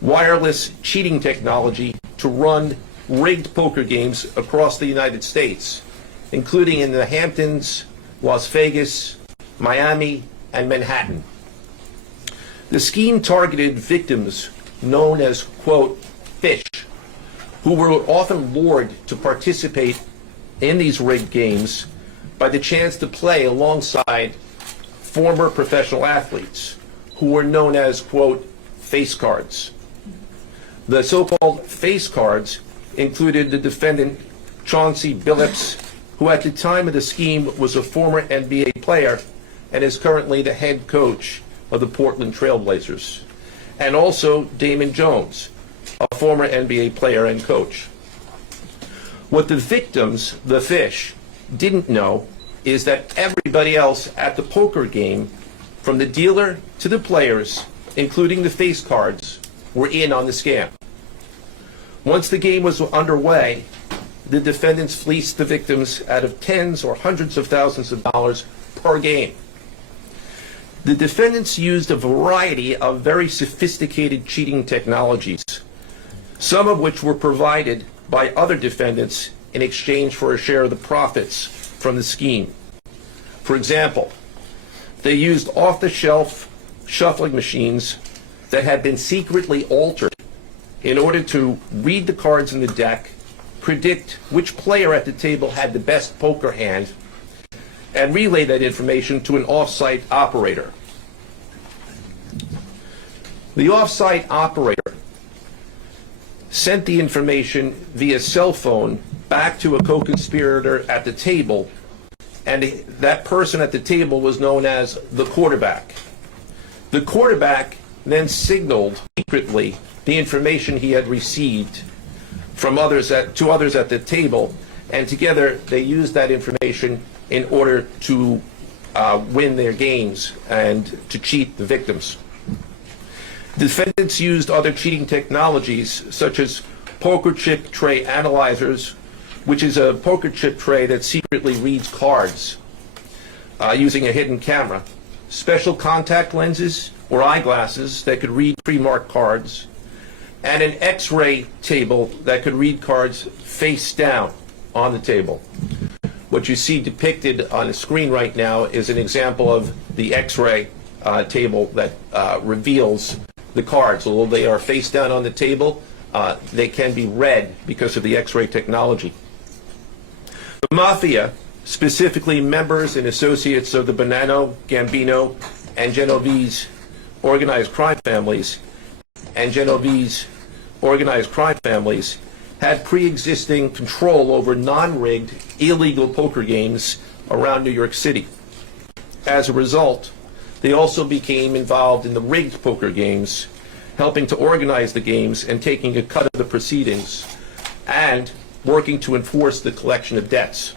wireless cheating technology to run rigged poker games across the United States, including in the Hamptons, Las Vegas, Miami, and Manhattan. The scheme targeted victims known as, quote, fish, who were often lured to participate in these rigged games by the chance to play alongside former professional athletes, who were known as, quote, face cards. The so-called face cards included the defendant Chauncey Billups, who at the time of the scheme was a former NBA player and is currently the head coach of the Portland Trail Blazers, and also Damon Jones, a former NBA player and coach. What the victims, the fish, didn't know is that everybody else at the poker game, from the dealer to the players, including the face cards, were in on the scam. Once the game was underway, the defendants fleeced the victims out of tens or hundreds of thousands of dollars per game. The defendants used a variety of very sophisticated cheating technologies, some of which were provided by other defendants in exchange for a share of the profits from the scheme. For example, they used off-the-shelf shuffling machines that had been secretly altered in order to read the cards in the deck, predict which player at the table had the best poker hand, and relay that information to an off-site operator. The off-site operator sent the information via cell phone back to a co-conspirator at the table, and that person at the table was known as the quarterback. The quarterback then signaled secretly the information he had received from others to others at the table, and together they used that information in order to win their games and to cheat the victims. Defendants used other cheating technologies such as poker chip tray analyzers, which is a poker chip tray that secretly reads cards using a hidden camera, special contact lenses or eyeglasses that could read pre-marked cards, and an X-ray table that could read cards face down on the table. What you see depicted on the screen right now is an example of the X-ray table that reveals the cards. Although they are face down on the table, they can be read because of the X-ray technology. The Mafia, specifically members and associates of the Bonanno, Gambino, and Genovese organized crime families, had pre-existing control over non-rigged, illegal poker games around New York City. As a result, they also became involved in the rigged poker games, helping to organize the games and taking a cut of the proceedings, and working to enforce the collection of debts.